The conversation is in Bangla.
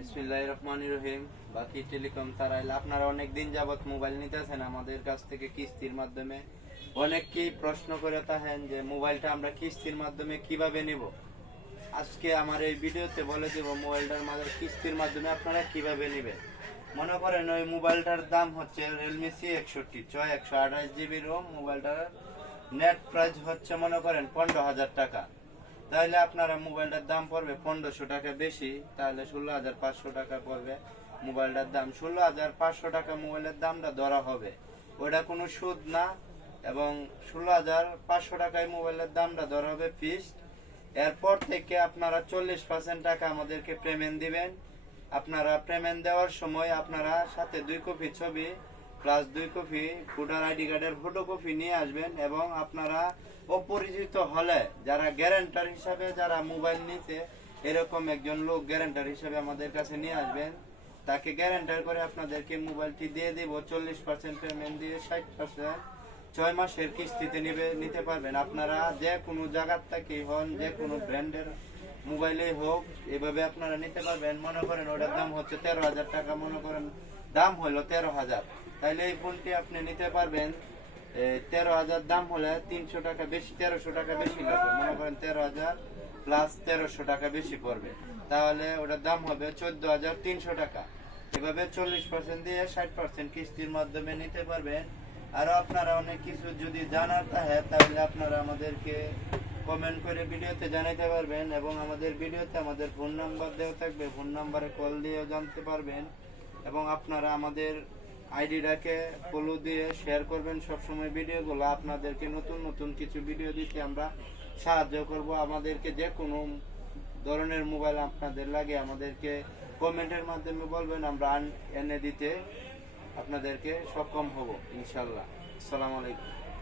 বিসমিল্লাহির রহমানির রহিম। বাকি টেলিকম তারাইল আপনারা অনেক দিন যাবত মোবাইল নিতেছেন আমাদের কাছ থেকে কিস্তির মাধ্যমে। অনেকেই প্রশ্ন করে থাকেন যে মোবাইলটা আমরা কিস্তির মাধ্যমে কিভাবে নিব। আজকে আমার এই ভিডিওতে বলে দেব মোবাইলটার মাঝে কিস্তির মাধ্যমে আপনারা কিভাবে নেবেন। মনে করেন ওই মোবাইলটার দাম হচ্ছে রিয়েলমি C61 128GB রোম। মোবাইলটার নেট প্রাইস হচ্ছে মনে করেন 15,000 টাকা। তাহলে আপনারা মোবাইলটার দাম পড়বে 1500 টাকা বেশি, তাহলে 16,500 টাকা পড়বে মোবাইলটার দাম। 16,500 টাকা মোবাইলের দামটা ধরা হবে, ওটা কোনো সুদ না। এবং 16,500 টাকায় মোবাইলের দামটা ধরা হবে ফিক্সড। এরপর থেকে আপনারা 40% টাকা আমাদেরকে পেমেন্ট দিবেন। আপনারা পেমেন্ট দেওয়ার সময় আপনারা সাথে 2 কপি ছবি প্লাস 2 কপি ভোটার আইডি কার্ডের ফটোকপি নিয়ে আসবেন। এবং আপনারা অপরিচিত হলে যারা গ্যারান্টার হিসাবে যারা মোবাইল নিতে এরকম একজন লোক গ্যারান্টার হিসাবে আমাদের কাছে নিয়ে আসবেন। তাকে গ্যারান্টার করে আপনাদেরকে মোবাইলটি দিয়ে দিব। 40% পেমেন্ট দিয়ে 60% 6 মাসের কিস্তিতে নিতে পারবেন। আপনারা যে কোনো জায়গার থেকে হন, যে কোনো ব্র্যান্ডের মোবাইলে হোক, এভাবে আপনারা নিতে পারবেন। মনে করেন ওটার দাম হচ্ছে 13,000 টাকা, মনে করেন দাম হলো 13,000, তাইলে এই ফোনটি আপনি নিতে পারবেন। 13,000 দাম হলে 300 টাকা বেশি, 1300 টাকা বেশি লাগবে। মনে করেন 13,000 প্লাস 1300 টাকা বেশি পড়বে, তাহলে ওটার দাম হবে 14,300 টাকা। এভাবে 40% দিয়ে 60% কিস্তির মাধ্যমে নিতে পারবেন। আরো আপনারা অনেক কিছু যদি জানার থাকে তাহলে আপনারা আমাদেরকে কমেন্ট করে ভিডিওতে জানাতে পারবেন। এবং আমাদের ভিডিওতে আমাদের ফোন নাম্বার দেওয়া থাকবে, ফোন নাম্বারে কল দিয়ে জানতে পারবেন। এবং আপনারা আমাদের আইডিটাকে ফলো দিয়ে শেয়ার করবেন সবসময় ভিডিওগুলো। আপনাদেরকে নতুন নতুন কিছু ভিডিও দিতে আমরা সাহায্য করব। আমাদেরকে যে কোনো ধরনের মোবাইল আপনাদের লাগে আমাদেরকে কমেন্টের মাধ্যমে বলবেন, আমরা এনে দিতে আপনাদেরকে সক্ষম হব ইনশাল্লাহ। আসসালামু আলাইকুম।